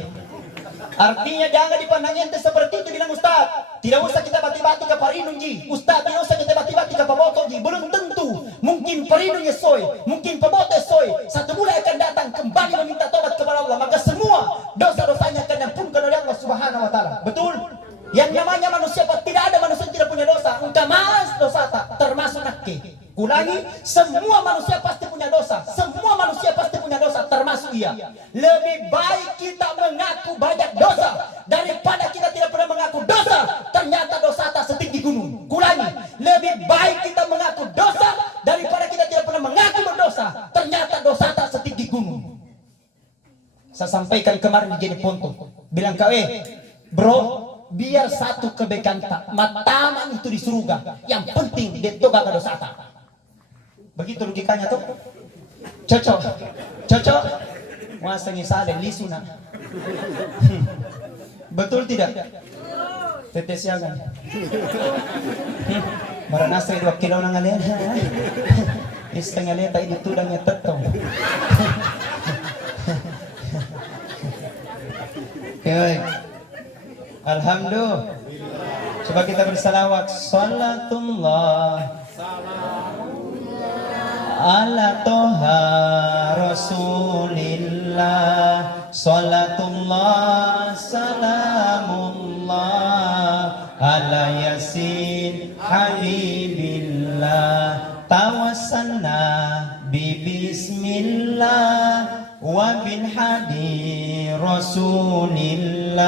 Artinya jangan dipandang ente seperti itu, bilang Ustaz. Tidak usah kita bati-bati ke parinun ji. Ustaz, tidak usah kita bati-bati ke paboto ji. Belum tentu. Mungkin parinunnya soy, mungkin paboto soy. 1 bulan akan datang kembali meminta tobat kepada Allah. Maka semua dosa-dosanya akan diampunkan oleh Allah Subhanahu wa taala. Betul? Yang namanya manusia, tidak ada manusia yang tidak punya dosa. Engkau mas dosa tak termasuk nakki. Ulangi, semua manusia pasti punya dosa. Semua manusia pasti punya dosa, termasuk ia. Lebih baik kita mengaku banyak dosa daripada kita tidak pernah mengaku dosa. Ternyata dosa tak setinggi gunung. Ulangi, lebih baik kita mengaku dosa daripada kita tidak pernah mengaku berdosa. Ternyata dosa tak setinggi gunung. Saya sampaikan kemarin di Jeni Ponto, bilang kau bro, biar satu kebaikan tak mataman itu di surga. Yang penting dia toga ke dosa tak. Begitu logikanya tuh. Cocok. Cocok. Masa ngisale lisuna. Betul tidak? Tetes yagan. Maranasa 2 kilo ng alena. Isteng aleta ini tudangnya tetong. Oke. Alhamdulillah. Coba kita bersalawat. Salatullah ala toha rasulillah, salatullah salamullah ala yasin habibillah, tawassalna bi bismillah wa bin hadi rasulillah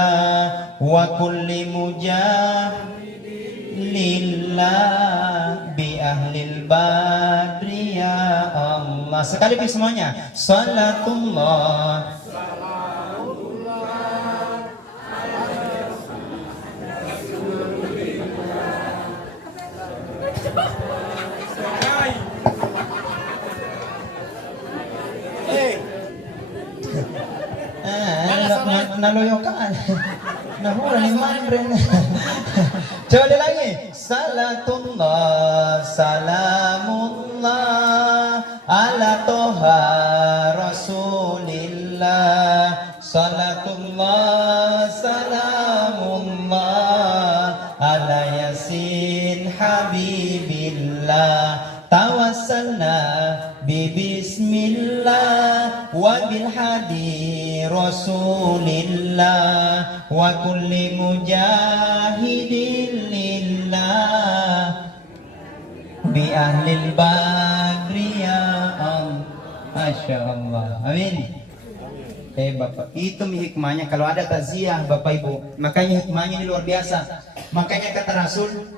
wa kulli mujahidillah bi ahlil badri ya Allah. Sekali lagi semuanya. Salatullah Naloyokan. Nahura ni Manren. Coba dia lagi. Salatullah, salamullah ala toha rasulillah. Salatullah, salamullah ala yasin habibillah. Tawassalna bismillah wa bil hadi rasulillah wa kulli mujahidin lillah bi ahlil badri ya Allah. Masya Allah. Amin. Bapak, itu hikmahnya kalau ada taziah Bapak Ibu. Makanya hikmahnya ini luar biasa. Makanya kata Rasul,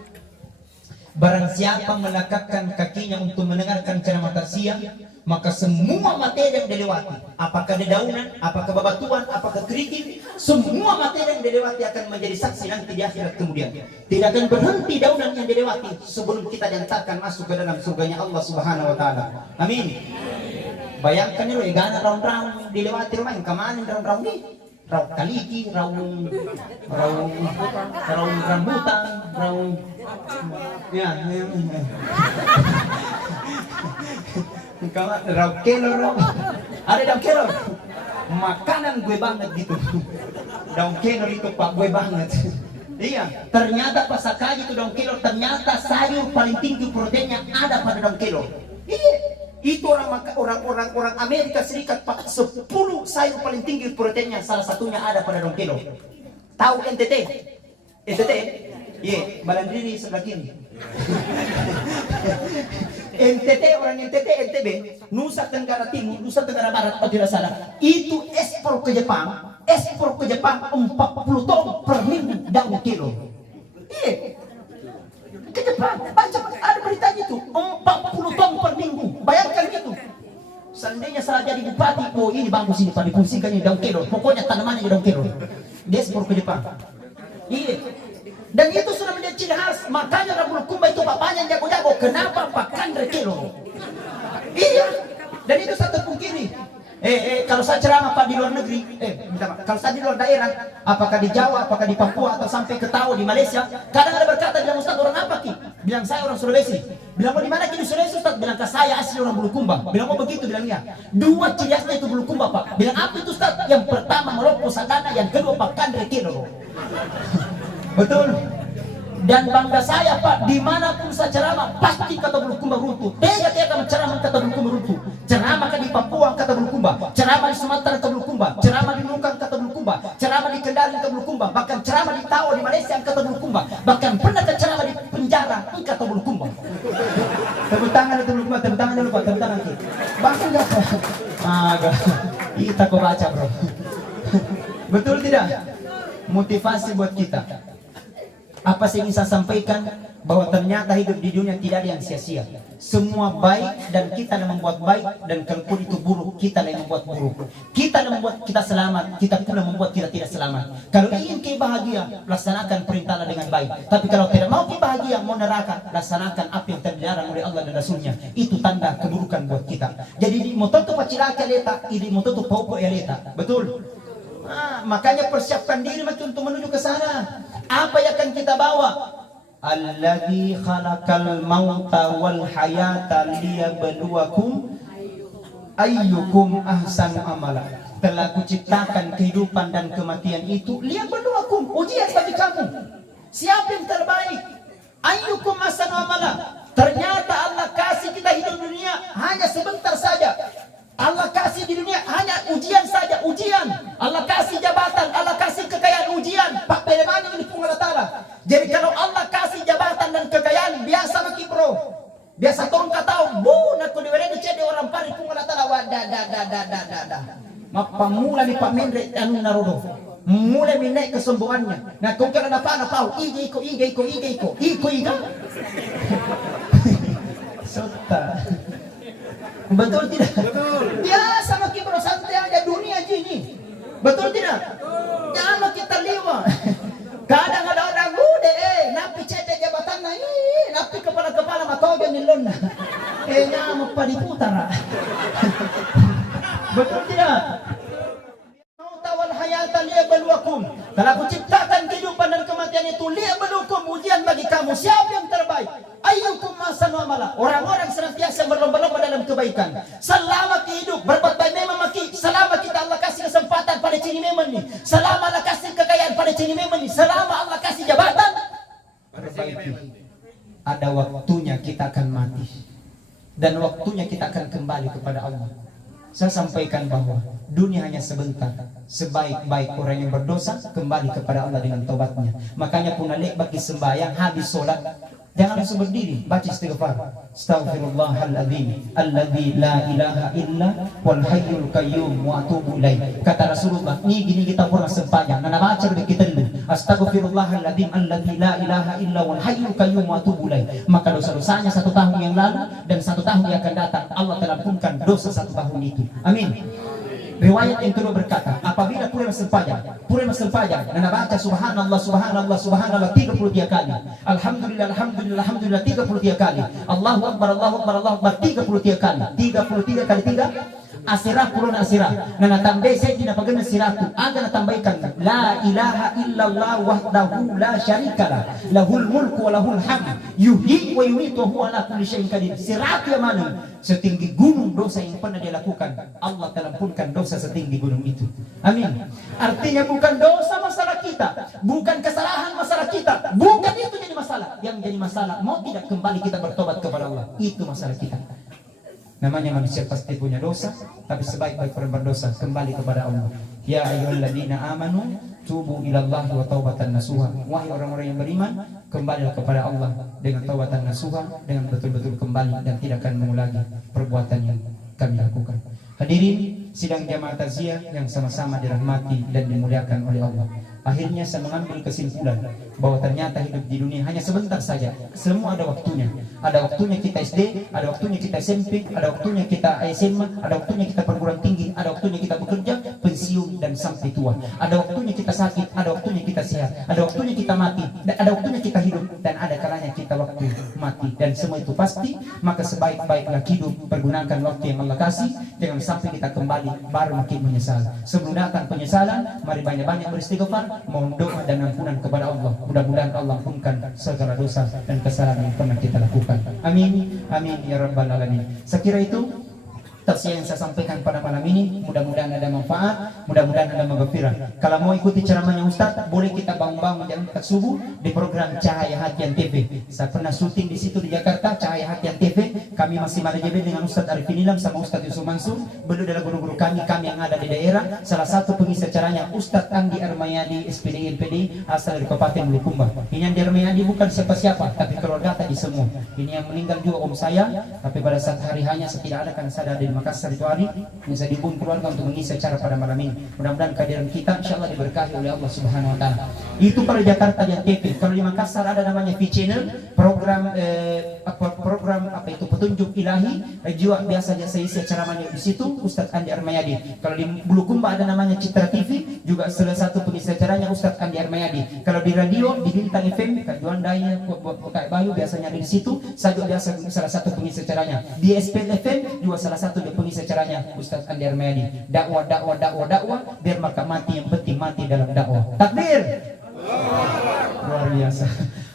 barang siapa melekatkan kakinya untuk mendengarkan ceramah taziah, maka semua materi yang dilewati, apakah dedaunan, apakah babatuan, apakah kerikil, semua materi yang dilewati akan menjadi saksi nanti di akhirat kemudian. Tidak akan berhenti daunan yang dilewati sebelum kita diantarkan masuk ke dalam surganya Allah Subhanahu wa taala. Amin. Bayangkan ini gana round-round dilewati rumah yang kemana round-round ini? Raung kaliki, raung rambutan, raung ya. Raung kelor, ada daun kelor. Makanan gue banget gitu. Daun kelor itu Pak gue banget. Iya, ternyata pas saja itu daun kelor, ternyata sayur paling tinggi proteinnya ada pada daun kelor. Iya. Itu orang Amerika Serikat Pak, 10 sayur paling tinggi proteinnya salah satunya ada pada daun kelor. Tahu NTT? NTT? Iya, Badan Diri sebelah kiri. NTT, orang NTT, NTB, Nusa Tenggara Timur, Nusa Tenggara Barat, kalau tidak salah, itu ekspor ke Jepang 40 ton per minggu daun kelor. Iya. Ke Jepang, baca ada beritanya itu 40 ton per minggu. Bayangkan gitu. Seandainya salah jadi bupati, oh ini bagus ini Pak, difungsikan ini daun kelor. Pokoknya tanamannya daun kelor. Dia ekspor ke Jepang. Iya. Dan itu sudah menjadi ciri khas. Makanya Bulukumba itu bapaknya jago-jago. Kenapa Pak Kandre kelor? Iya. Dan itu saya terpungkiri. Kalau saya ceramah Pak di luar negeri, kalau saya di luar daerah, apakah di Jawa, apakah di Papua, atau sampai ke Tau di Malaysia, kadang ada berkata, bilang Ustaz orang apa Ki? Bilang saya orang Sulawesi. Bilang mau di mana Ki di Sulawesi Ustaz? Bilang ke saya asli orang Bulukumba. Bilang mau begitu, bilang iya. Dua ciri khasnya itu Bulukumba Pak. Bilang apa itu Ustaz? Yang pertama Melopo Sadana, yang kedua Pak Kandre kelor. Betul. Dan bangga saya Pak, dimanapun saya ceramah pasti kata Bulukumba runtuh. Tega menceramah kata Bulukumba runtuh. Ceramah di Papua kata Bulukumba, ceramah di Sumatera kata Bulukumba, ceramah di Nuukang kata Bulukumba, ceramah di Kendari kata Bulukumba, bahkan ceramah di Tau di Malaysia kata Bulukumba, bahkan pernah ceramah di penjara kata Bulukumba. Tepuk tangan itu Bulukumba, tepuk tangan dulu Pak, tepuk tangan Ki. Bangga Pak. Agak. Kita kau baca bro. Betul tidak? Motivasi buat kita. Apa sih ingin saya sampaikan? Bahwa ternyata hidup di dunia tidak ada yang sia-sia. Semua baik dan kita yang membuat baik, dan kalaupun itu buruk, kita yang membuat buruk. Kita yang membuat kita selamat, kita pula membuat kita tidak selamat. Kalau ingin kebahagia, laksanakan perintah Allah dengan baik. Tapi kalau tidak mau kebahagia, mau neraka, laksanakan apa yang terdilarang oleh Allah dan Rasulnya. Itu tanda keburukan buat kita. Jadi di mototo pacilaka leta, di mototo paupo ya leta. Betul? Makanya persiapkan diri untuk menuju ke sana. Apa yang akan kita bawa? Alladzi khalaqal mauta wal hayata liyabluwakum ayyukum ahsanu amala. Telah kuciptakan kehidupan dan kematian itu liyabluwakum, ujian bagi kamu. Siapa yang terbaik? Ayyukum ahsanu amala. Ternyata Allah kasih kita hidup di dunia hanya sebentar saja. Allah kasih di dunia hanya ujian saja, ujian. Allah kasih jabatan, Allah kasih kekayaan, ujian. Pak Pelemani ini pun Allah Ta'ala. Jadi kalau Allah kasih jabatan dan kekayaan, biasa maki bro. Biasa tong katau, bu, naku diwere cede orang pari pun Allah Ta'ala. Wadah. Pamula ni Pak Mendre anu narodo. Mulai menaik kesombongannya. Nah, kau kira apa tahu? Iko. Sota. Betul tidak? Betul. Biasa maki bro, santai aja dunia ini. Betul tidak? Jangan maki terliwa. Kadang ada orang muda, napi cete jabatan napi kepala Utara. Betul tidak? Wal hayata liyabluwakum. Kalau aku ciptakan kehidupan dan kematian itu liyabluwakum, ujian bagi kamu. Siapa yang terbaik? Ayyukum ahsanu amala. Orang-orang senantiasa berlomba-lomba dalam kebaikan. Selama hidup berbuat baik memang maki. Selama kita Allah kasih kesempatan pada cini memang ni. Selama Allah kasih kekayaan pada cini memang ni. Selama Allah kasih jabatan, perbaiki. Ada waktunya kita akan mati. Dan waktunya kita akan kembali kepada Allah. Saya sampaikan bahwa dunia hanya sebentar. Sebaik-baik orang yang berdosa kembali kepada Allah dengan taubatnya. Makanya punalik bagi sembahyang habis solat, jangan langsung berdiri, baca istighfar. Astaghfirullahaladzim alladzi la ilaha illa wal hayyul qayyum wa atubu ilaih. Kata Rasulullah, ni gini kita pernah sembahyang. Nana baca di kita dulu. Astaghfirullahaladzim alladzi la ilaha illa wal hayyul qayyum wa atubu ilaih. Maka dosa-dosanya 1 tahun yang lalu dan 1 tahun yang akan datang, Allah telah ampunkan dosa 1 tahun itu. Amin. Riwayat yang kedua berkata, apabila pura masuk pajak, dan baca subhanallah, subhanallah, subhanallah 33 kali, alhamdulillah, alhamdulillah, alhamdulillah 33 kali, Allahu akbar, Allahu akbar, Allahu akbar 33 kali, 33 kali 3 asirah purun asirah. Nana tambah saya tidak pakai asiratu. Ada tambahkan la ilaha illallah wahdahu la syarikalah, lahul mulku wa lahul hamd, yuhyi wa yumiitu wa huwa ala kulli syai'in qadir. Siratu yang mana? Setinggi gunung dosa yang pernah dia lakukan, Allah telah ampunkan dosa setinggi gunung itu. Amin. Artinya bukan dosa masalah kita, bukan kesalahan masalah kita, bukan itu jadi masalah. Yang jadi masalah mau tidak kembali kita bertobat kepada Allah, itu masalah kita. Namanya manusia pasti punya dosa, tapi sebaik-baik orang berdosa kembali kepada Allah. Ya ayyuhalladzina amanu tubu ilallahi wa taubatan nasuha. Wahai orang-orang yang beriman, kembalilah kepada Allah dengan taubatan nasuha, dengan betul-betul kembali dan tidak akan mengulangi perbuatan yang kami lakukan. Hadirin sidang jamaah takziah yang sama-sama dirahmati dan dimuliakan oleh Allah. Akhirnya saya mengambil kesimpulan bahwa ternyata hidup di dunia hanya sebentar saja. Semua ada waktunya. Ada waktunya kita SD, ada waktunya kita SMP, ada waktunya kita SMA, ada waktunya kita perguruan tinggi, ada waktunya kita bekerja, pensiun dan sampai tua. Ada waktunya kita sakit, ada waktunya kita sehat, ada waktunya kita mati, dan ada waktunya kita hidup, dan ada kalanya kita waktu mati. Dan semua itu pasti, maka sebaik-baiklah hidup, pergunakan waktu yang Allah kasih, jangan sampai kita kembali baru makin menyesal. Sebelum datang penyesalan, mari banyak-banyak beristighfar, mohon doa dan ampunan kepada Allah. Mudah-mudahan Allah ampunkan segala dosa dan kesalahan yang pernah kita lakukan. Amin, amin ya rabbal alamin. Saya kira itu tafsir yang saya sampaikan pada malam ini. Mudah-mudahan ada manfaat, mudah-mudahan ada maghfirah. Kalau mau ikuti ceramahnya Ustaz, boleh kita bangun-bangun jam 4 subuh di program Cahaya Hatian TV. Saya pernah syuting di situ di Jakarta, Cahaya Hatian TV. Kami masih manajemen dengan Ustaz Arifin Ilham sama Ustaz Yusuf Mansur. Beliau adalah guru-guru kami yang ada di daerah. Salah satu pengisi acaranya Ustaz Andi Armayadi, SPD MPD, asal dari Kabupaten Bulukumba. Ini yang di Armayadi bukan siapa-siapa, tapi keluarga tadi semua. Ini yang meninggal juga om saya, tapi pada saat hari hanya saya tidak ada karena saya ada di Makassar itu hari yang saya dihubung keluarga untuk mengisi acara pada malam ini. Mudah-mudahan kehadiran kita insyaallah diberkahi oleh Allah Subhanahu wa taala. Itu pada Jakarta dan TV. Kalau di Makassar ada namanya V Channel, program apa itu petunjuk ilahi, juga biasa saya isi acara di situ Ustaz Andi Armayadi. Kalau di Bulukumba ada namanya Citra TV, juga salah satu pengisi acaranya Ustaz Andi Armayadi. Kalau di radio di Bintang FM, Kak Juan Daya, Kak Bayu biasanya ada di situ. Saya juga biasa salah satu pengisi acaranya. Di SPL FM juga salah satu pengisi acaranya Ustaz Andi Armayadi. Dakwah, biar maka mati yang penting mati dalam dakwah. Takbir. Luar biasa.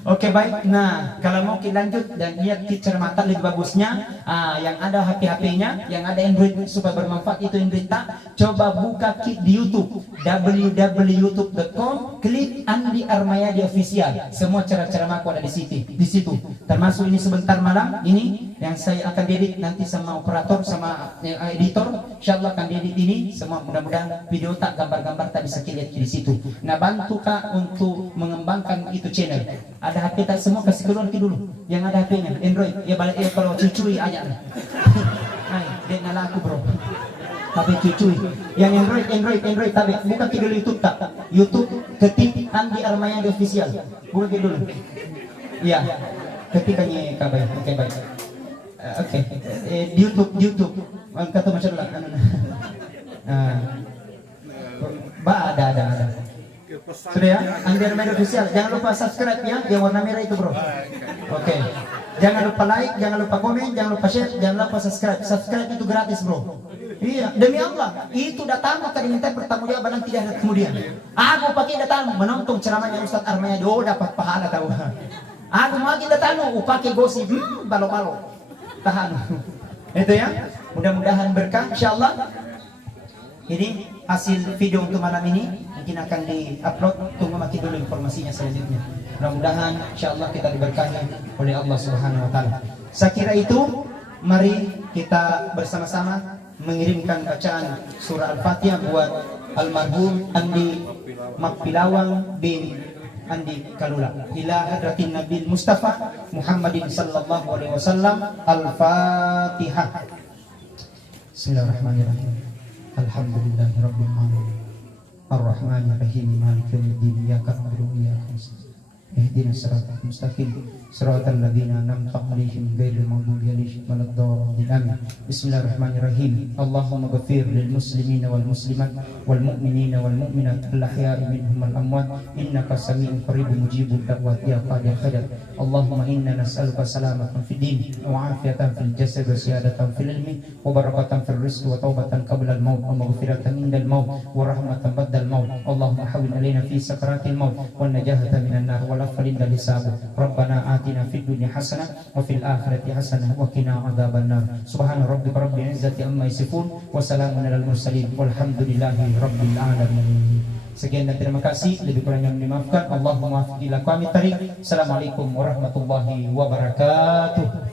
Oke baik, nah kalau mau kita lanjut dan lihat kecermatan lebih bagusnya, yang ada HP-nya, yang ada Android supaya bermanfaat itu Android tak, coba buka kit di YouTube www.youtube.com, klik Andi Armayadi Official. Semua cara-cara aku ada di situ. Termasuk ini sebentar malam ini yang saya akan edit nanti sama operator sama editor, insyaallah akan edit ini semua. Mudah-mudahan video tak gambar-gambar tak bisa lihat di situ. Nah bantu Kak untuk mengembangkan itu channel. Ada HP tak semua kasih keluar dulu. Yang ada HP-nya Android. Ya balik ya kalau cucui aja. Hai, dia ngalah aku bro. Tapi cucui. Yang Android tapi buka dulu YouTube tak. YouTube ketik Andi Armayadi Official. Buka dulu. Iya. Ketiknya kabar. Oke baik. Oke. Di YouTube. Kata masyaallah. Ada. Sudah ya, Andi Armayadi Official. Jangan lupa subscribe ya, yang warna merah itu bro. Oke. Jangan lupa like, jangan lupa komen, jangan lupa share, jangan lupa subscribe. Subscribe itu gratis, bro. Iya, demi Allah, itu datang maka diminta pertanggungjawaban tidak ada kemudian. Aku pakai datang menonton ceramahnya Ustaz Armayadi, oh dapat pahala tahu. Aku lagi datang, pakai gosip, balo-balo, tahan. Itu ya, mudah-mudahan berkah, insyaallah. Ini hasil video untuk malam ini mungkin akan di-upload. Tunggu makin dulu informasinya selanjutnya. Mudah-mudahan insyaallah kita diberkahi oleh Allah Subhanahu wa taala. Saya kira itu, mari kita bersama-sama mengirimkan bacaan surah Al-Fatihah buat almarhum Andi Makpilawang bin Andi Kalula ila hadratin Nabi Mustafa Muhammadin sallallahu alaihi wasallam. Al-Fatihah. Bismillahirrahmanirrahim. Alhamdulillahirabbil alamin. Ar-Rahmanir-Rahim. Maliki yaumiddin. Iyyaka na'budu wa iyyaka nasta'in. Ihdinas siratal mustaqim. Siratal ladzina an'amta 'alaihim ghairil maghdubi 'alaihim waladdallin. Amin. Bismillahirrahmanirrahim. Allahumma ighfir lil muslimina wal muslimat wal mu'minina wal mu'minat al ahya'i minhum wal amwat innaka samii'un qaribun mujibud da'wati ya qadil hajat. Allahumma inna nas'aluka salamatan fid din wa 'afiyatan fil jasad wa siyadatan fil ilmi wa barakatan fil rizqi wa taubatan qabla al maut wa maghfiratan indal maut wa rahmatan ba'dal maut. Allahumma hawwin 'alaina fi sakaratil maut wan najata minan nar wal afwal indal hisab. Rabbana atina fid dunya hasanah wa fil akhirati hasanah wa qina adzabannar. Subhana rabbika rabbil izzati amma yasifun wa salamun alal mursalin walhamdulillahi rabbil alamin. Sekian dan terima kasih, lebih kurangnya dimaafkan. Allahumma waffiq ila aqwamit thariq. Assalamualaikum warahmatullahi wabarakatuh.